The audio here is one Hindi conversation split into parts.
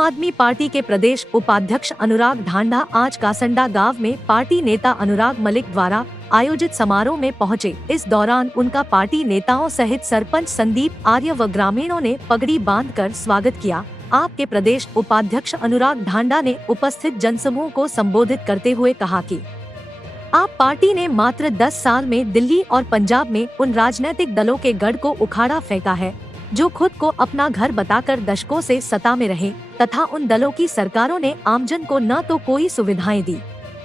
आदमी पार्टी के प्रदेश उपाध्यक्ष अनुराग ढांढा आज कासंडा गांव में पार्टी नेता अनुराग मलिक द्वारा आयोजित समारोह में पहुंचे। इस दौरान उनका पार्टी नेताओं सहित सरपंच संदीप आर्य व ग्रामीणों ने पगड़ी बांधकर स्वागत किया। आपके प्रदेश उपाध्यक्ष अनुराग ढांढा ने उपस्थित जनसमूह को संबोधित करते हुए कहा कि आप पार्टी ने मात्र 10 साल में दिल्ली और पंजाब में उन राजनीतिक दलों के गढ़ को उखाड़ा फेंका है जो खुद को अपना घर बताकर दशकों से सत्ता में रहे, तथा उन दलों की सरकारों ने आमजन को न तो कोई सुविधाएं दी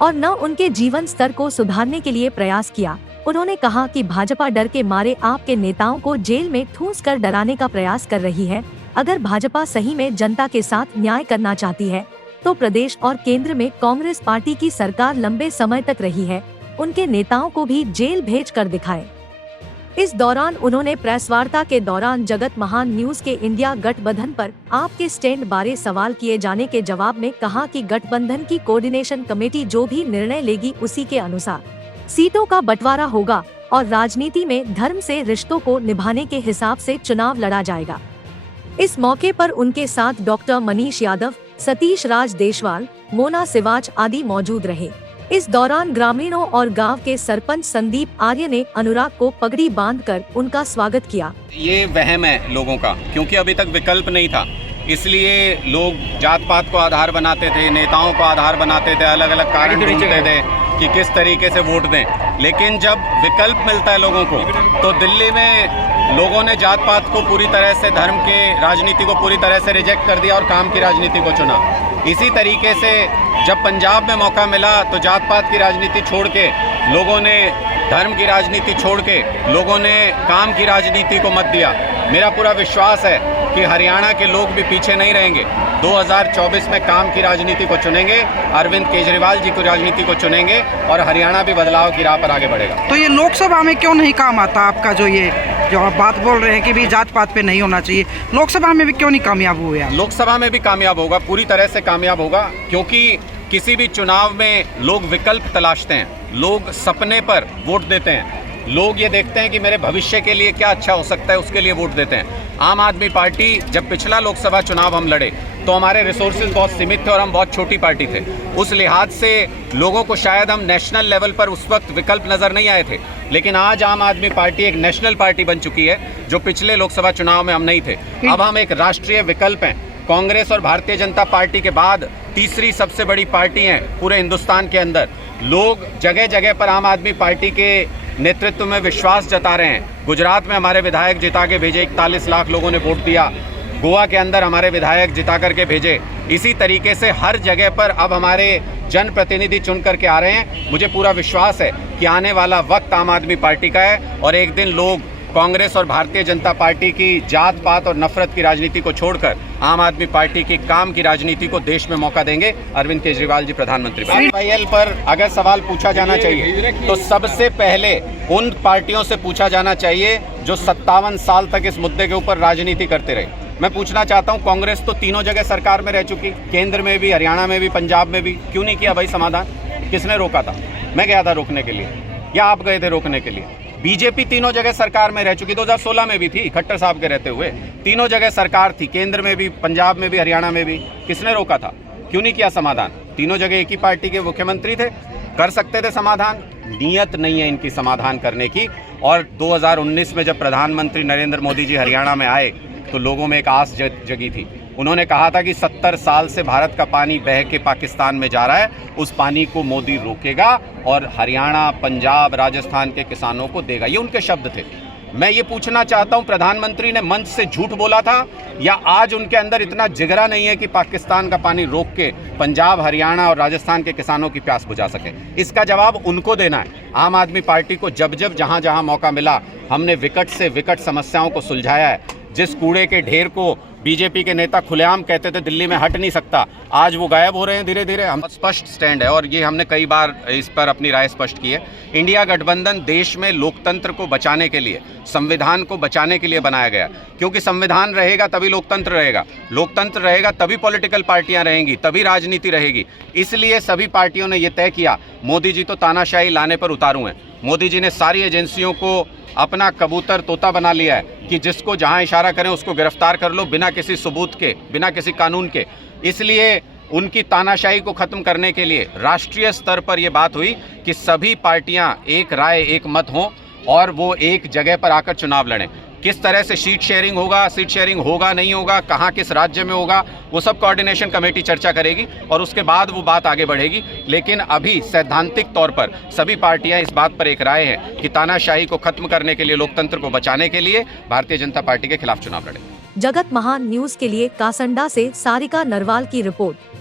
और न उनके जीवन स्तर को सुधारने के लिए प्रयास किया। उन्होंने कहा कि भाजपा डर के मारे आपके नेताओं को जेल में ठूंस कर डराने का प्रयास कर रही है। अगर भाजपा सही में जनता के साथ न्याय करना चाहती है तो प्रदेश और केंद्र में कांग्रेस पार्टी की सरकार लंबे समय तक रही है, उनके नेताओं को भी जेल भेज कर दिखाए। इस दौरान उन्होंने प्रेस वार्ता के दौरान जगत महान न्यूज के इंडिया गठबंधन पर आपके स्टैंड बारे सवाल किए जाने के जवाब में कहा कि गठबंधन की कोऑर्डिनेशन कमेटी जो भी निर्णय लेगी उसी के अनुसार सीटों का बंटवारा होगा और राजनीति में धर्म से रिश्तों को निभाने के हिसाब से चुनाव लड़ा जाएगा। इस मौके पर उनके साथ डॉक्टर मनीष यादव, सतीश राज देशवाल, मोना सिवाच आदि मौजूद रहे। इस दौरान ग्रामीणों और गांव के सरपंच संदीप आर्य ने अनुराग को पगड़ी बांधकर उनका स्वागत किया। ये वहम है लोगों का, क्योंकि अभी तक विकल्प नहीं था, इसलिए लोग जात पात को आधार बनाते थे, नेताओं को आधार बनाते थे, अलग अलग कारण ढूंढते थे कि किस तरीके से वोट दें। लेकिन जब विकल्प मिलता है लोगों को, तो दिल्ली में लोगों ने जात पात को पूरी तरह से, धर्म के राजनीति को पूरी तरह से रिजेक्ट कर दिया और काम की राजनीति को चुना। इसी तरीके से जब पंजाब में मौका मिला तो जात पात की राजनीति छोड़ के लोगों ने, धर्म की राजनीति छोड़ के लोगों ने काम की राजनीति को मत दिया। मेरा पूरा विश्वास है कि हरियाणा के लोग भी पीछे नहीं रहेंगे। 2024 में काम की राजनीति को चुनेंगे, अरविंद केजरीवाल जी की राजनीति को चुनेंगे और हरियाणा भी बदलाव की राह पर आगे बढ़ेगा। तो ये लोकसभा में क्यों नहीं काम आता आपका, जो आप बात बोल रहे हैं कि भी जात पात पे नहीं होना चाहिए, लोकसभा में भी क्यों नहीं कामयाब हुए आप? लोकसभा में भी कामयाब होगा, पूरी तरह से कामयाब होगा, क्योंकि किसी भी चुनाव में लोग विकल्प तलाशते हैं, लोग सपने पर वोट देते हैं, लोग ये देखते हैं कि मेरे भविष्य के लिए क्या अच्छा हो सकता है, उसके लिए वोट देते हैं। आम आदमी पार्टी, जब पिछला लोकसभा चुनाव हम लड़े तो हमारे रिसोर्सेज बहुत सीमित थे और हम बहुत छोटी पार्टी थे। उस लिहाज से लोगों को शायद हम नेशनल लेवल पर उस वक्त विकल्प नज़र नहीं आए थे, लेकिन आज आम आदमी पार्टी एक नेशनल पार्टी बन चुकी है, जो पिछले लोकसभा चुनाव में हम नहीं थे। अब हम एक राष्ट्रीय विकल्प हैं। कांग्रेस और भारतीय जनता पार्टी के बाद तीसरी सबसे बड़ी पार्टी हैं पूरे हिंदुस्तान के अंदर। लोग जगह जगह पर आम आदमी पार्टी के नेतृत्व में विश्वास जता रहे हैं। गुजरात में हमारे विधायक जिता के भेजे, 41 लाख लोगों ने वोट दिया। गोवा के अंदर हमारे विधायक जिता करके भेजे। इसी तरीके से हर जगह पर अब हमारे जनप्रतिनिधि चुन करके आ रहे हैं। मुझे पूरा विश्वास है कि आने वाला वक्त आम आदमी पार्टी का है और एक दिन लोग कांग्रेस और भारतीय जनता पार्टी की जात पात और नफरत की राजनीति को छोड़कर आम आदमी पार्टी की काम की राजनीति को देश में मौका देंगे। अरविंद केजरीवाल जी प्रधानमंत्री IL पर अगर सवाल पूछा जाना चाहिए तो सबसे पहले उन पार्टियों से पूछा जाना चाहिए जो 57 साल तक इस मुद्दे के ऊपर राजनीति करते रहे। मैं पूछना चाहता हूं, कांग्रेस तो तीनों जगह सरकार में रह चुकी, केंद्र में भी, हरियाणा में भी, पंजाब में भी, क्यों नहीं किया भाई समाधान? किसने रोका था? मैं गया था रोकने के लिए या आप गए थे रोकने के लिए? बीजेपी तीनों जगह सरकार में रह चुकी, 2016 में भी थी खट्टर साहब के रहते हुए, तीनों जगह सरकार थी, केंद्र में भी, पंजाब में भी, हरियाणा में भी। किसने रोका था? क्यों नहीं किया समाधान? तीनों जगह एक ही पार्टी के मुख्यमंत्री थे, कर सकते थे समाधान। नीयत नहीं है इनकी समाधान करने की। और 2019 में जब प्रधानमंत्री नरेंद्र मोदी जी हरियाणा में आए तो लोगों में एक आस जगी थी। उन्होंने कहा था कि 70 साल से भारत का पानी बह के पाकिस्तान में जा रहा है, उस पानी को मोदी रोकेगा और हरियाणा, पंजाब, राजस्थान के किसानों को देगा। ये उनके शब्द थे। मैं ये पूछना चाहता हूं, प्रधानमंत्री ने मंच से झूठ बोला था या आज उनके अंदर इतना जिगरा नहीं है कि पाकिस्तान का पानी रोक के पंजाब, हरियाणा और राजस्थान के किसानों की प्यास बुझा सके? इसका जवाब उनको देना है। आम आदमी पार्टी को जब जब जहां जहां मौका मिला हमने विकट से विकट समस्याओं को सुलझाया है। जिस कूड़े के ढेर को बीजेपी के नेता खुलेआम कहते थे दिल्ली में हट नहीं सकता, आज वो गायब हो रहे हैं धीरे धीरे। हम स्पष्ट स्टैंड है और ये हमने कई बार इस पर अपनी राय स्पष्ट की है। इंडिया गठबंधन देश में लोकतंत्र को बचाने के लिए, संविधान को बचाने के लिए बनाया गया, क्योंकि संविधान रहेगा तभी लोकतंत्र रहेगा, लोकतंत्र रहेगा तभी पॉलिटिकल पार्टियां रहेंगी, तभी राजनीति रहेगी। इसलिए सभी पार्टियों ने यह तय किया, मोदी जी तो तानाशाही लाने पर उतारू हैं। मोदी जी ने सारी एजेंसियों को अपना कबूतर तोता बना लिया है कि जिसको जहां इशारा करें उसको गिरफ्तार कर लो, बिना किसी सबूत के, बिना किसी कानून के। इसलिए उनकी तानाशाही को खत्म करने के लिए राष्ट्रीय स्तर पर यह बात हुई कि सभी पार्टियां एक राय एक मत हों और वो एक जगह पर आकर चुनाव लड़ें। किस तरह से सीट शेयरिंग होगा नहीं होगा, कहाँ किस राज्य में होगा, वो सब कोऑर्डिनेशन कमेटी चर्चा करेगी और उसके बाद वो बात आगे बढ़ेगी। लेकिन अभी सैद्धांतिक तौर पर सभी पार्टियां इस बात पर एक राय है कि तानाशाही को खत्म करने के लिए, लोकतंत्र को बचाने के लिए भारतीय जनता पार्टी के खिलाफ चुनाव लड़ें। जगत महान न्यूज के लिए कासंडा से सारिका नरवाल की रिपोर्ट।